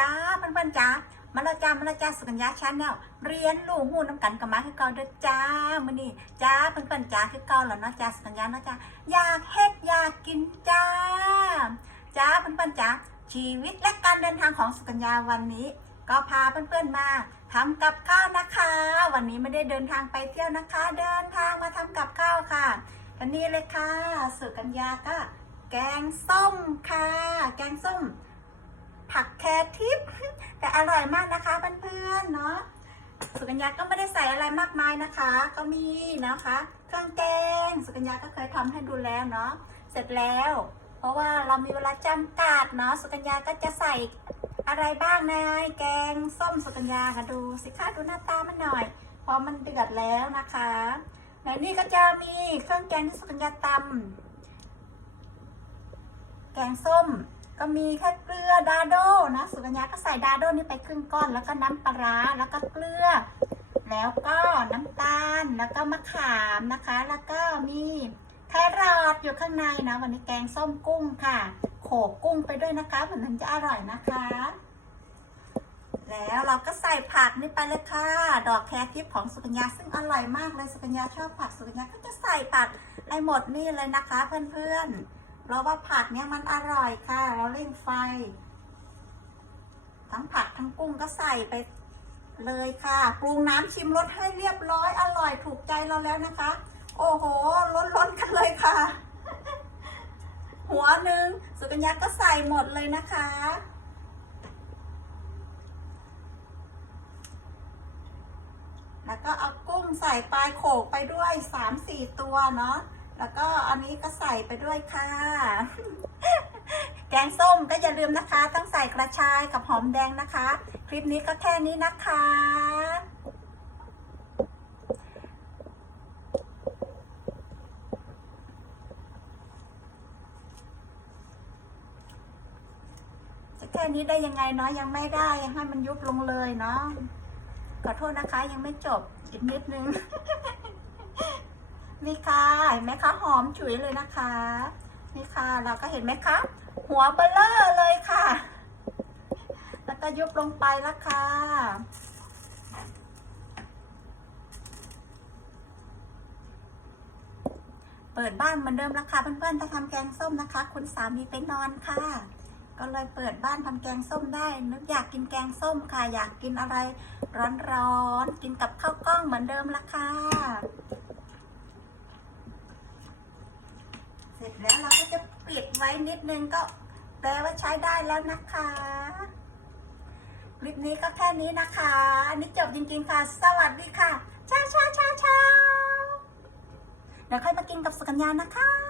จ้าเพื่อนๆจ้ามาละจ้ามาละจ้าสุกัญญาชาแนลเรียนรู้หูน้ำกันกับมาคือเก่าเด้อจ้ามื้อนี้จ้าเพื่อนๆจ้าคือเก่าแล้วเนาะจ้าสุกัญญาเนาะจ้าอยากเฮ็ดอยากกินจ้าจ้าเพื่อนๆจ้าชีวิตและการเดินทางของสุกัญญาวันนี้ ก็พาเพื่อนๆมาทำกับข้าวนะคะ วันนี้ไม่ได้เดินทางไปเที่ยวนะคะ เดินทางมาทำกับข้าวค่ะวันนี้เลยค่ะสุกัญญาก็แกงส้มค่ะ แกงส้ม แครทิปแต่อร่อยมากนะคะเพื่อนๆเนาะสุกัญญาก็ไม่ได้ใส่อะไรมากมายนะคะ ก็มีนะคะ เครื่องแกงสุกัญญาก็เคยทำให้ดูแล้วเนาะเสร็จแล้ว เพราะว่าเรามีเวลาจำกัดเนาะสุกัญญาก็จะใส่อะไรบ้างในแกงส้มสุกัญญาค่ะดูสิคะดูหน้าตามันหน่อยพอมันเดือดแล้วนะคะในนี้ก็จะมีเครื่องแกงที่สุกัญญาตำแกงส้ม ก็มีแค่เกลือดาโดนะสุกัญญาก็ใส่ดาโดนี่ไปครึ่งก้อน แล้วก็น้ำปลาแล้วก็เกลือ แล้วก็น้ำตาลแล้วก็มะขามนะคะ แล้วก็มีแครอทอยู่ข้างในนะวันนี้แกงส้มกุ้งค่ะ โขกกุ้งไปด้วยนะคะเหมือนมันจะอร่อยนะคะ แล้วเราก็ใส่ผักนี่ไปเลยค่ะ ดอกแครทิปของสุกัญญาซึ่งอร่อยมากเลยสุกัญญาชอบผักสุกัญญาก็จะใส่ผักให้หมดนี่เลยนะคะเพื่อนๆ ราะว่าผักเนี่ยมันอร่อยค่ะ เราเร่งไฟ ทั้งผักทั้งกุ้งก็ใส่ไปเลยค่ะปรุงน้ำชิมรสให้เรียบร้อย อร่อยถูกใจเราแล้วนะคะ โอ้โหล้นๆกันเลยค่ะ หัวหนึ่งสุกัญญาก็ใส่หมดเลยนะคะแล้วก็เอากุ้งใส่ปลายโขกไปด้วยสามสี่ตัวเนาะ แล้วก็อันนี้ก็ใส่ไปด้วยค่ะ แกงส้มก็อย่าลืมนะคะ ต้องใส่กระชายกับหอมแดงนะคะ คลิปนี้ก็แค่นี้นะคะ จะแค่นี้ได้ยังไงเนาะยังไม่ได้ยังให้มันยุบลงเลยเนาะขอโทษนะคะยังไม่จบอีกนิดนึง นี่ค่ะเห็นไหมคะหอมฉุยเลยนะคะ นี่ค่ะเราก็เห็นไหมคะ หัวเบลเลอร์เลยค่ะ แล้วก็ยุบลงไปล้วค่ะเปิดบ้านเหมือนเดิมแล้วค่ะเพื่อนๆถ้าทำแกงส้มนะคะ คุณสามีไปนอนค่ะ ก็เลยเปิดบ้านทำแกงส้มได้นึกอยากกินแกงส้มค่ะ อยากกินอะไรร้อนๆกินกับข้าวกล้องเหมือนเดิมละค่ะ เสร็จแล้วเราก็จะปิดไว้นิดนึงก็แปลว่าใช้ได้แล้วนะคะคลิปนี้ก็แค่นี้นะคะอันนี้จบจริงๆค่ะ สวัสดีค่ะเช้าเช้าเช้าเช้าเดี๋ยวค่อยมากินกับสุกัญญานะคะ